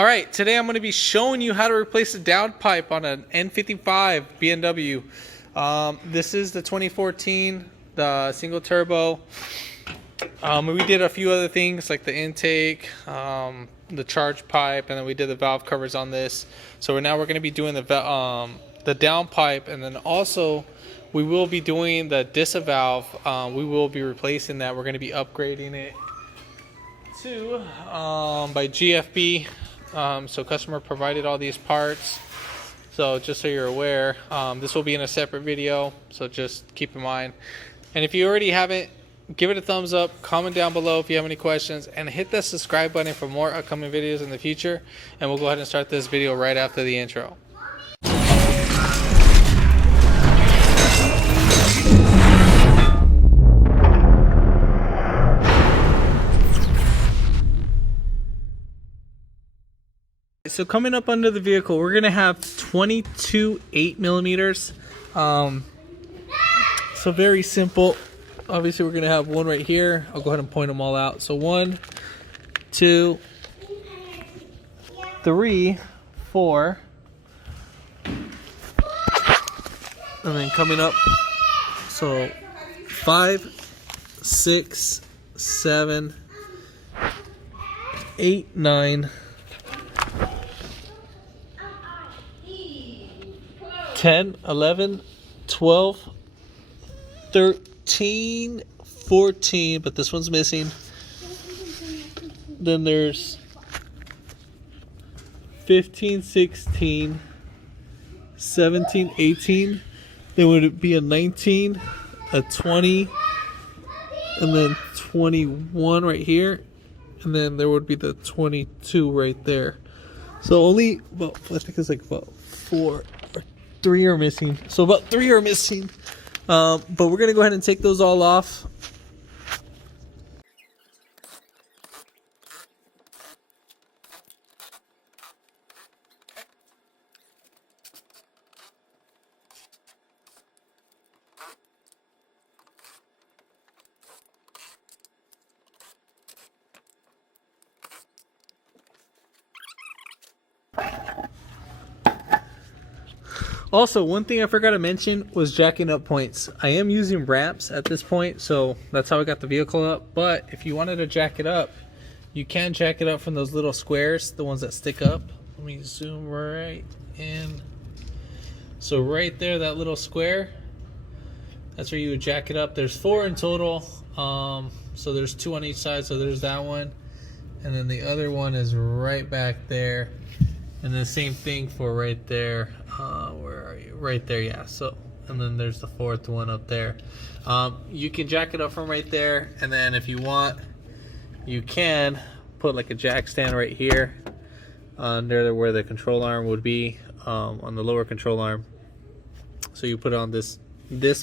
All right, today I'm going to be showing you how to replace the downpipe on an n55 BMW. This is the 2014, the single turbo. We did a few other things like the intake, the charge pipe, and then we did the valve covers on this. So now we're going to be doing the downpipe, and then also we will be doing the disvalve. We will be replacing that. We're going to be upgrading it to by GFB. So customer provided all these parts, so just so you're aware, this will be in a separate video, so just keep in mind. And if you already haven't, give it a thumbs up, comment down below if you have any questions, and hit that subscribe button for more upcoming videos in the future. And we'll go ahead and start this video right after the intro. So coming up under the vehicle, we're gonna have 22 8mm. So very simple. Obviously, we're gonna have one right here. I'll go ahead and point them all out. So 1, 2, 3, 4, and then coming up, so 5, 6, 7, 8, 9. 10, 11, 12, 13, 14, but this one's missing. Then there's 15, 16, 17, 18. Then would it be a 19, a 20, and then 21 right here. And then there would be the 22 right there. So only, well, I think it's like about 4 or 3 are missing. So about 3 are missing. But we're going to go ahead and take those all off. Also, one thing I forgot to mention was jacking up points. I am using ramps at this point, so that's how I got the vehicle up. But if you wanted to jack it up, you can jack it up from those little squares, the ones that stick up. Let me zoom right in. So right there, that little square, that's where you would jack it up. There's 4 in total. So there's 2 on each side, so there's that one. And then the other one is right back there. And the same thing for right there. Where are you? Right there, yeah. So, and then there's the 4th one up there. You can jack it up from right there, and then if you want, you can put like a jack stand right here under where the control arm would be, on the lower control arm. So you put it on this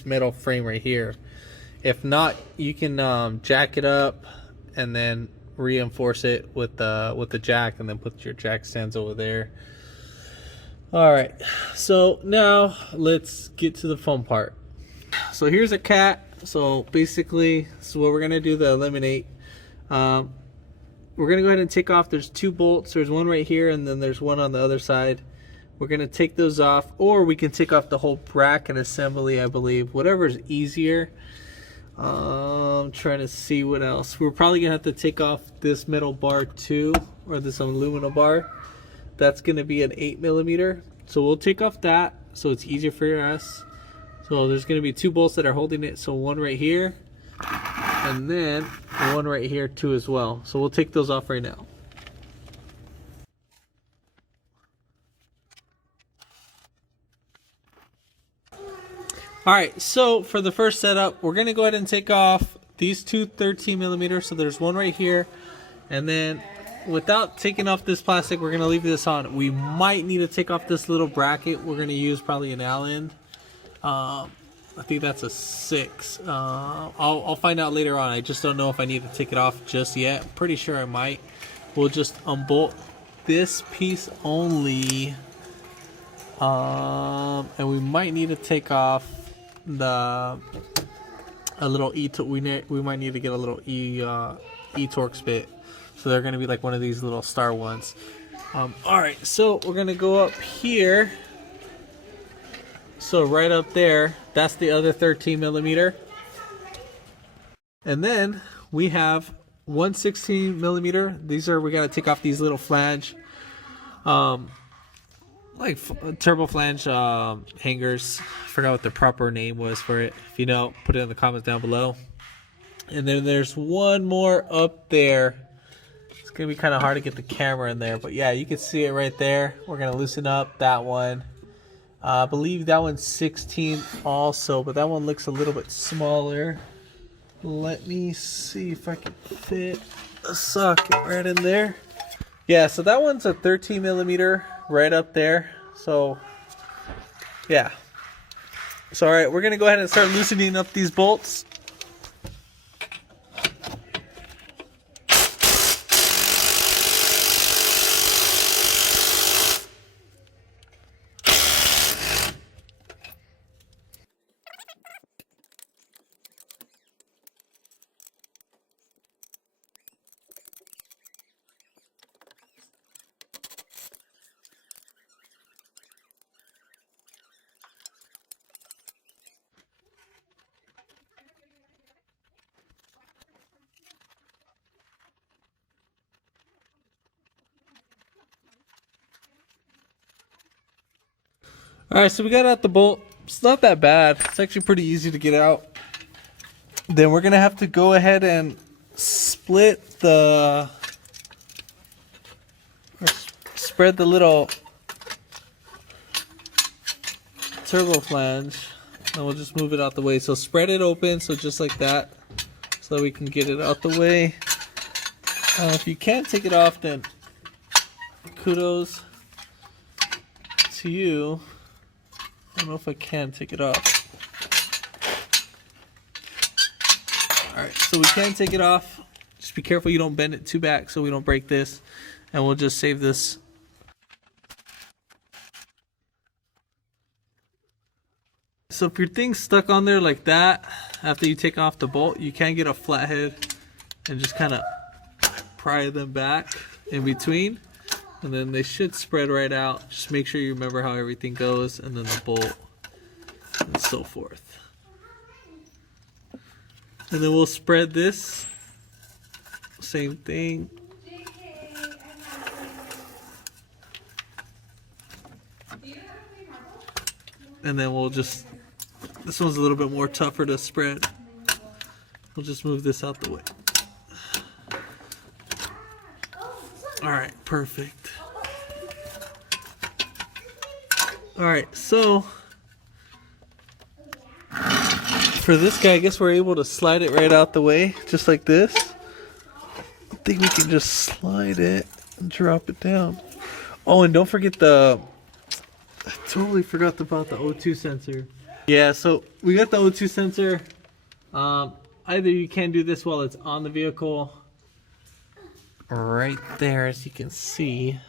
metal frame right here. If not, you can jack it up and then reinforce it with the jack, and then put your jack stands over there. All right, so now let's get to the fun part. So here's a cat. So basically, this is what we're gonna do to eliminate. We're gonna go ahead and take off. There's 2 bolts. There's one right here, and then there's one on the other side. We're gonna take those off, or we can take off the whole bracket assembly, I believe. Whatever's easier. I'm trying to see what else. We're probably gonna have to take off this metal bar too, or this aluminum bar. That's gonna be an 8mm. So we'll take off that so it's easier for us. So there's gonna be 2 bolts that are holding it. So one right here, and then one right here too as well. So we'll take those off right now. All right, so for the first setup, we're gonna go ahead and take off these 2 13mm. So there's one right here, and then without taking off this plastic, we're gonna leave this on. We might need to take off this little bracket. We're gonna use probably an Allen. I think that's a 6. I'll find out later on. I just don't know if I need to take it off just yet. I'm pretty sure I might. We'll just unbolt this piece only, and we might need to take off a little we might need to get a little e-Torx bit. So they're going to be like one of these little star ones. All right, so we're gonna go up here. So right up there, that's the other 13 millimeter. And then we have 116 millimeter. These are, we gotta take off these little flange, like turbo flange hangers. I forgot what the proper name was for it. If you know, put it in the comments down below. And then there's one more up there. It's gonna be kind of hard to get the camera in there, but yeah, you can see it right there. We're gonna loosen up that one. I believe that one's 16 also, but that one looks a little bit smaller. Let me see if I can fit a socket right in there. Yeah, so that one's a 13 millimeter right up there. So yeah. So all right, we're gonna go ahead and start loosening up these bolts. Alright, so we got out the bolt. It's not that bad. It's actually pretty easy to get out. Then we're going to have to go ahead and split the... or spread the little turbo flange. And we'll just move it out the way. So spread it open, so just like that. So we can get it out the way. If you can't take it off, then kudos to you. I don't know if I can take it off. Alright, so we can take it off. Just be careful you don't bend it too back so we don't break this. And we'll just save this. So if your thing's stuck on there like that, after you take off the bolt, you can get a flathead and just kind of pry them back in between. And then they should spread right out. Just make sure you remember how everything goes, and then the bolt, and so forth. And then we'll spread this. Same thing. And then we'll just, this one's a little bit more tougher to spread. We'll just move this out the way. Alright, perfect. Alright, so for this guy, I guess we're able to slide it right out the way, just like this. I think we can just slide it and drop it down. Oh, and don't forget I totally forgot about the O2 sensor. Yeah, so we got the O2 sensor. Either you can do this while it's on the vehicle, right there, as you can see.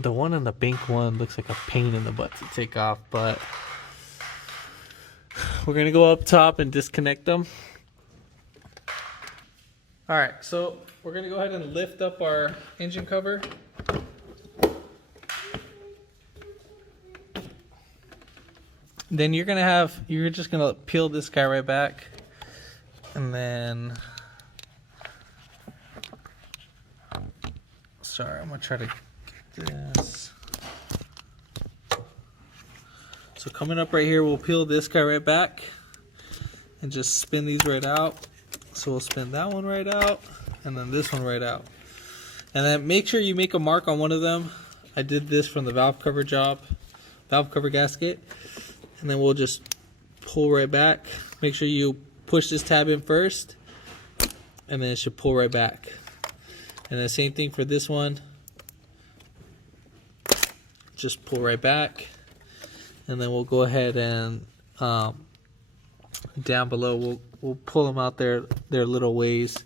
The one in the pink one looks like a pain in the butt to take off, but we're gonna go up top and disconnect them. All right, so we're gonna go ahead and lift up our engine cover. Then you're just gonna peel this guy right back, and then, sorry, I'm gonna try to get this. So coming up right here, we'll peel this guy right back and just spin these right out. So we'll spin that one right out, and then this one right out. And then make sure you make a mark on one of them. I did this from the valve cover gasket. And then we'll just pull right back. Make sure you push this tab in first, and then it should pull right back. And the same thing for this one. Just pull right back. And then we'll go ahead and down below we'll pull them out their little ways.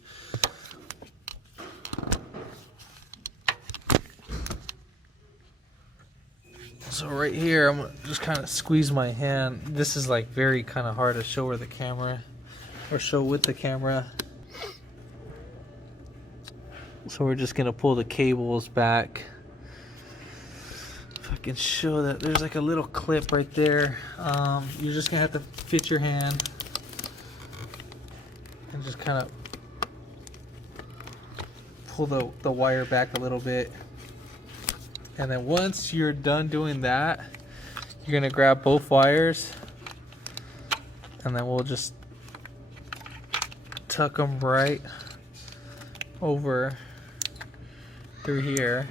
So right here, I'm gonna just kind of squeeze my hand. This is like very kind of hard to show with the camera. So we're just gonna pull the cables back. If I can show that, there's like a little clip right there. You're just gonna have to fit your hand and just kind of pull the wire back a little bit. And then once you're done doing that, you're gonna grab both wires, and then we'll just tuck them right over through here.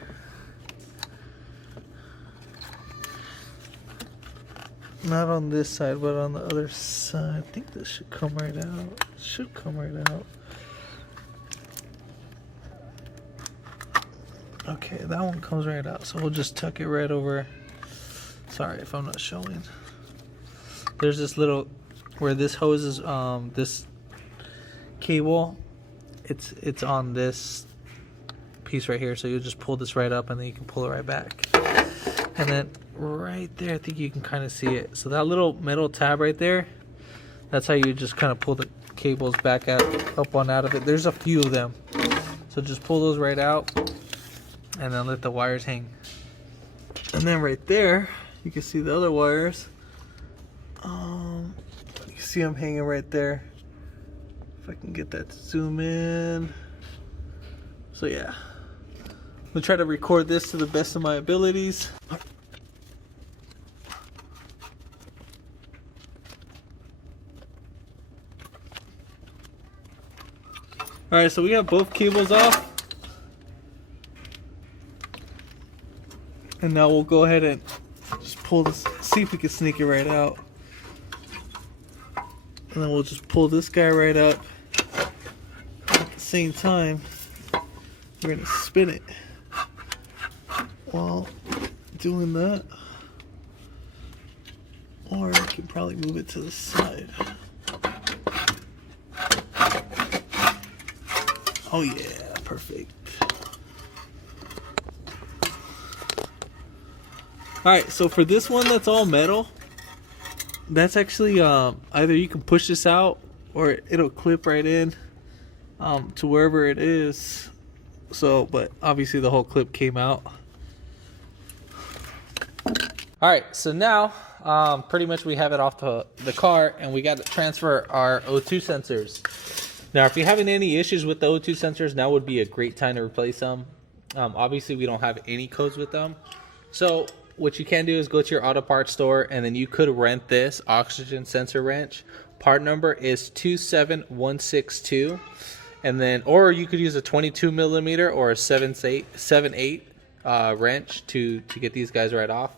Not on this side, but on the other side. I think this should come right out. It should come right out. Okay, that one comes right out. So we'll just tuck it right over. Sorry if I'm not showing. There's this little, where this hose is, this cable, it's on this piece right here. So you'll just pull this right up, and then you can pull it right back. And then right there, I think you can kind of see it. So that little metal tab right there, that's how you just kind of pull the cables back out, up on out of it. There's a few of them. So just pull those right out, and then let the wires hang. And then right there, you can see the other wires. You can see them hanging right there. If I can get that to zoom in. So yeah, we'll try to record this to the best of my abilities. Alright, so we have both cables off. And now we'll go ahead and just pull this, see if we can sneak it right out. And then we'll just pull this guy right up. At the same time, we're gonna spin it while doing that. Or we can probably move it to the side. Oh yeah, perfect. Alright, so for this one that's all metal, that's actually either you can push this out or it'll clip right in to wherever it is. So, but obviously the whole clip came out. Alright, so now pretty much we have it off the car, and we got to transfer our O2 sensors. Now, if you're having any issues with the O2 sensors, now would be a great time to replace them. Obviously, we don't have any codes with them. So what you can do is go to your auto parts store, and then you could rent this oxygen sensor wrench. Part number is 27162. And then, or you could use a 22 millimeter or a 7/8 wrench to get these guys right off.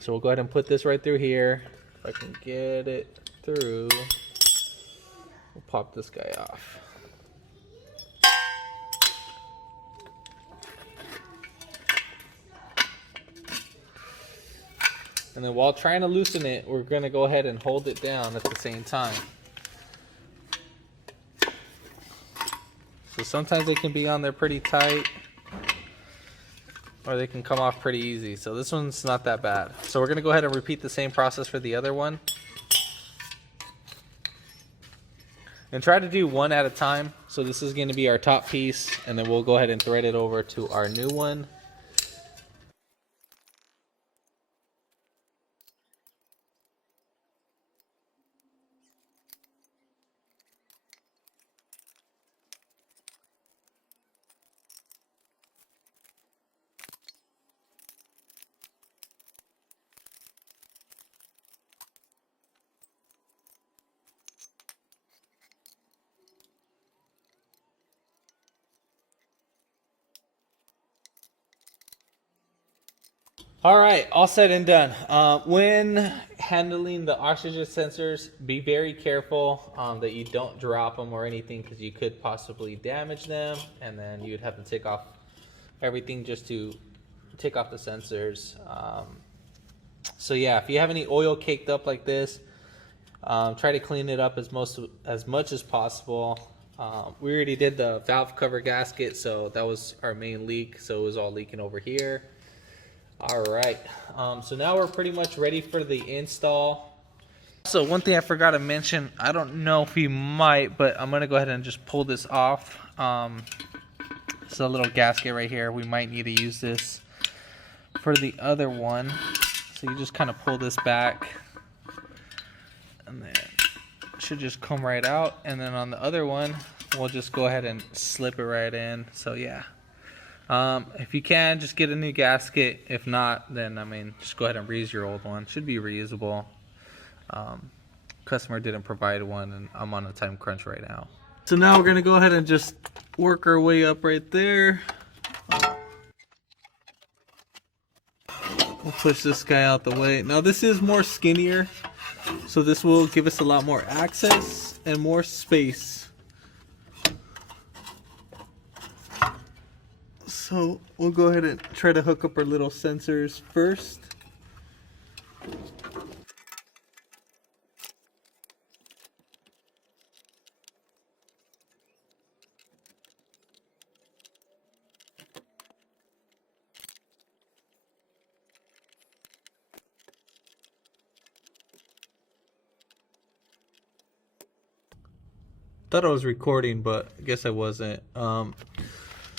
So we'll go ahead and put this right through here. If I can get it through. We'll pop this guy off. And then while trying to loosen it, we're going to go ahead and hold it down at the same time. So sometimes they can be on there pretty tight, or they can come off pretty easy. So this one's not that bad. So we're going to go ahead and repeat the same process for the other one. And try to do one at a time. So this is going to be our top piece, and then we'll go ahead and thread it over to our new one. All right, all said and done. When handling the oxygen sensors, be very careful that you don't drop them or anything, because you could possibly damage them, and then you'd have to take off everything just to take off the sensors. So yeah, if you have any oil caked up like this, try to clean it up as much as possible. We already did the valve cover gasket, so that was our main leak, so it was all leaking over here. All right, so now we're pretty much ready for the install. So one thing I forgot to mention, I don't know if you might, but I'm gonna go ahead and just pull this off. This is a little gasket right here. We might need to use this for the other one. So you just kind of pull this back, and then it should just come right out. And then on the other one, we'll just go ahead and slip it right in. So yeah, if you can, just get a new gasket. If not, then I mean, just go ahead and reuse your old one. Should be reusable. Customer didn't provide one, and I'm on a time crunch right now. So now we're gonna go ahead and just work our way up right there. We'll push this guy out the way. Now this is more skinnier, so this will give us a lot more access and more space. So we'll go ahead and try to hook up our little sensors first. Thought I was recording, but I guess I wasn't.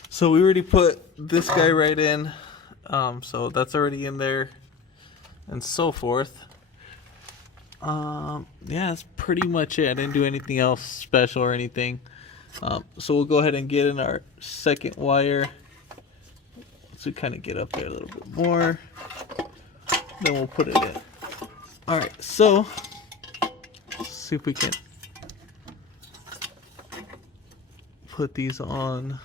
So we already put this guy right in, so that's already in there, and so forth. Yeah, that's pretty much it. I didn't do anything else special or anything. So we'll go ahead and get in our second wire. So we kind of get up there a little bit more. Then we'll put it in. All right, so let's see if we can put these on.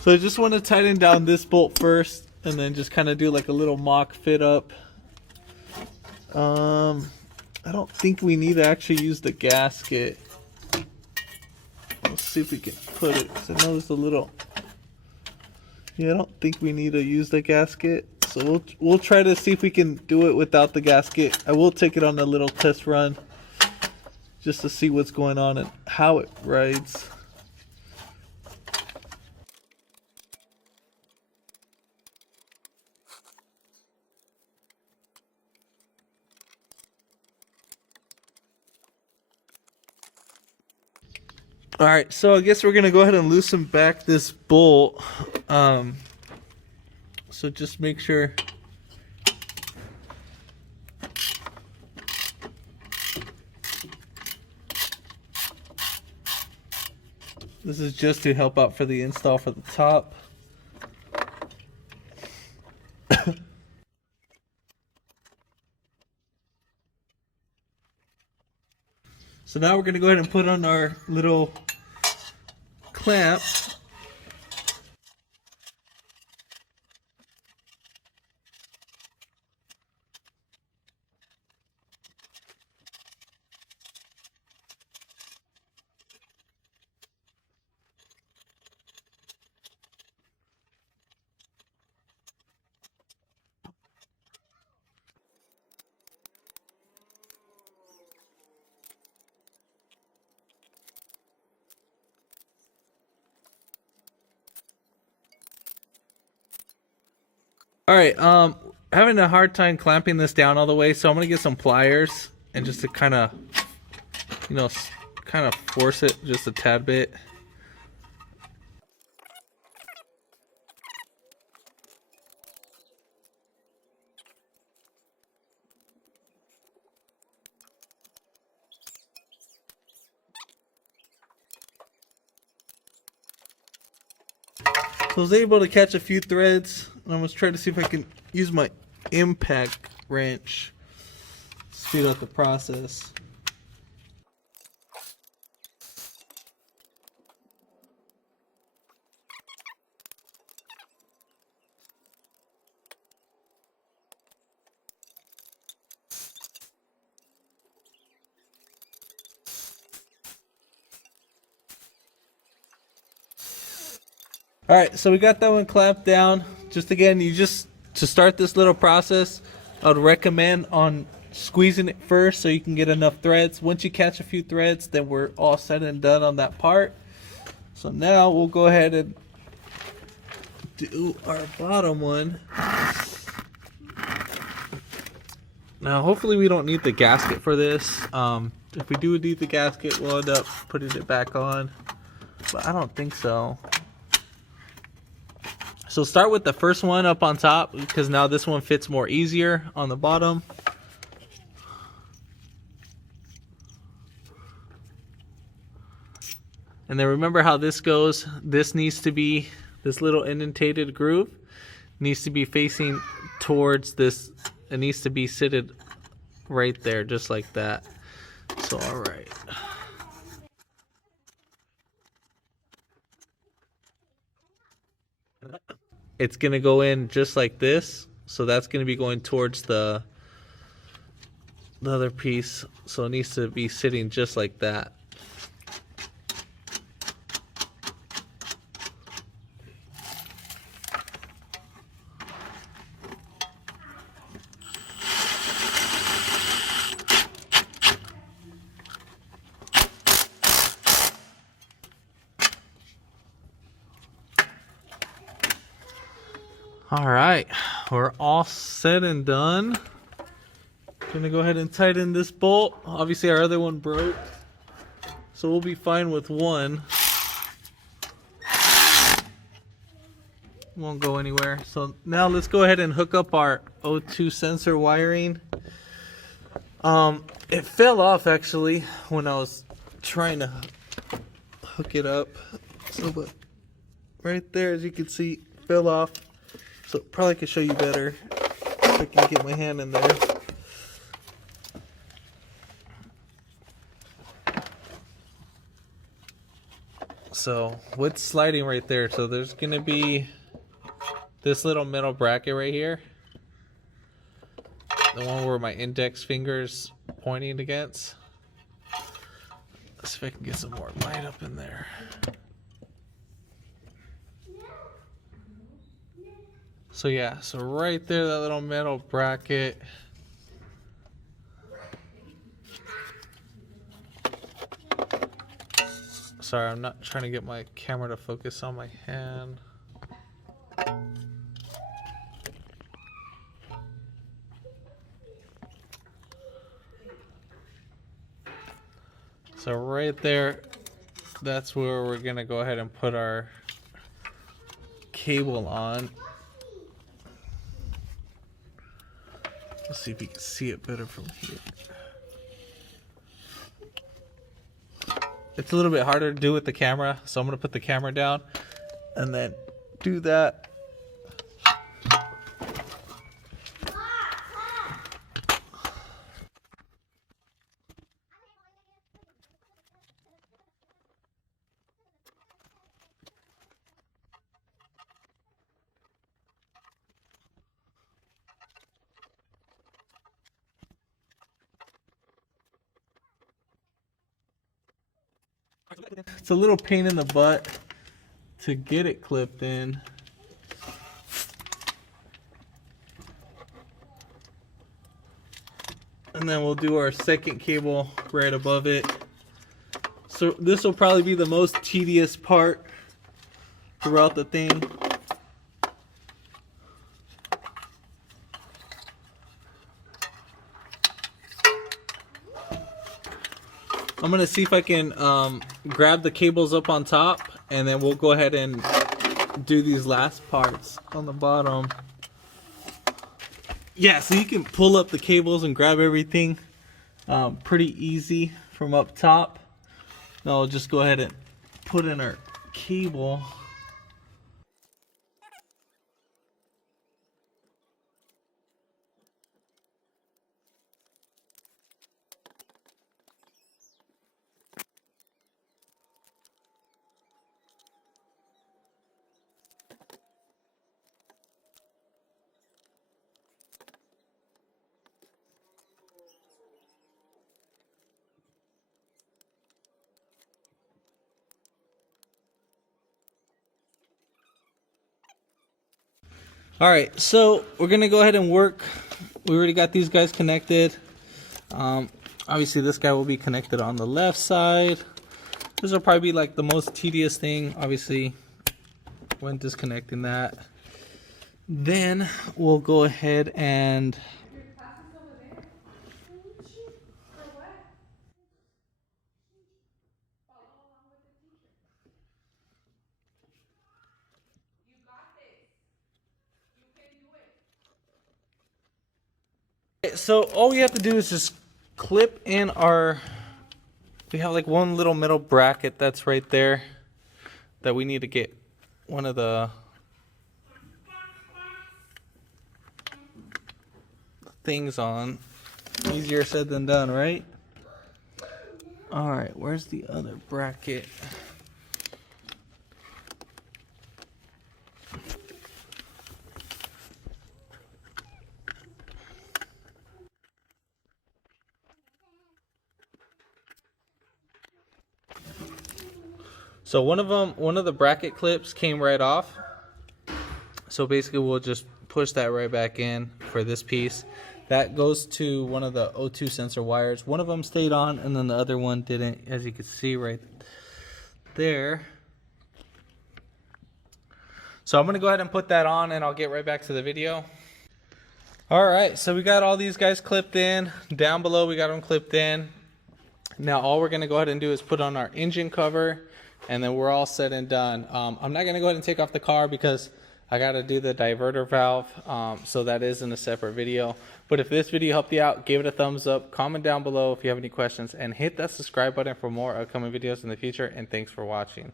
So I just want to tighten down this bolt first, and then just kind of do like a little mock fit up. I don't think we need to actually use the gasket. Let's see if we can put it, because I know there's a little. Yeah, I don't think we need to use the gasket. So we'll try to see if we can do it without the gasket. I will take it on a little test run just to see what's going on and how it rides. All right, so I guess we're gonna go ahead and loosen back this bolt. So just make sure. This is just to help out for the install for the top. So now we're gonna go ahead and put on our little clamp. All right, having a hard time clamping this down all the way, so I'm gonna get some pliers and just to kind of, you know, kind of force it just a tad bit. So I was able to catch a few threads, and I'm going to try to see if I can use my impact wrench to speed up the process. All right, so we got that one clamped down. Just again, to start this little process, I would recommend on squeezing it first so you can get enough threads. Once you catch a few threads, then we're all set and done on that part. So now we'll go ahead and do our bottom one. Now hopefully we don't need the gasket for this. If we do need the gasket, we'll end up putting it back on, but I don't think so. So start with the first one up on top, because now this one fits more easier on the bottom. And then remember how this goes. This needs to be, this little indentated groove needs to be facing towards this. It needs to be seated right there, just like that. So, all right. It's gonna go in just like this. So that's gonna be going towards the other piece. So it needs to be sitting just like that. All right, we're all set and done. Gonna go ahead and tighten this bolt. Obviously our other one broke, so we'll be fine with one. Won't go anywhere. So now let's go ahead and hook up our O2 sensor wiring. It fell off actually when I was trying to hook it up. So, but right there, as you can see, it fell off. So probably could show you better if I can get my hand in there. So what's sliding right there? So there's gonna be this little metal bracket right here. The one where my index finger's pointing against. Let's see if I can get some more light up in there. So yeah, so right there, that little metal bracket. Sorry, I'm not trying to get my camera to focus on my hand. So right there, that's where we're gonna go ahead and put our cable on. Let's see if you can see it better from here. It's a little bit harder to do with the camera, so I'm gonna put the camera down and then do that. It's a little pain in the butt to get it clipped in. And then we'll do our second cable right above it. So this will probably be the most tedious part throughout the thing. I'm gonna see if I can grab the cables up on top, and then we'll go ahead and do these last parts on the bottom. Yeah, so you can pull up the cables and grab everything pretty easy from up top. Now I'll just go ahead and put in our cable. All right, so we're gonna go ahead and work. We already got these guys connected. Obviously this guy will be connected on the left side. This will probably be like the most tedious thing, obviously, when disconnecting that. Then we'll go ahead and so all we have to do is just clip in our, we have like one little metal bracket that's right there that we need to get one of the things on. Easier said than done, right? All right, where's the other bracket? So one of the bracket clips came right off. So basically we'll just push that right back in for this piece. That goes to one of the O2 sensor wires. One of them stayed on and then the other one didn't, as you can see right there. So I'm gonna go ahead and put that on and I'll get right back to the video. All right, so we got all these guys clipped in. Down below we got them clipped in. Now all we're gonna go ahead and do is put on our engine cover, and then we're all set and done. I'm not gonna go ahead and take off the car because I gotta do the diverter valve, so that is in a separate video. But if this video helped you out, give it a thumbs up, comment down below if you have any questions, and hit that subscribe button for more upcoming videos in the future, and thanks for watching.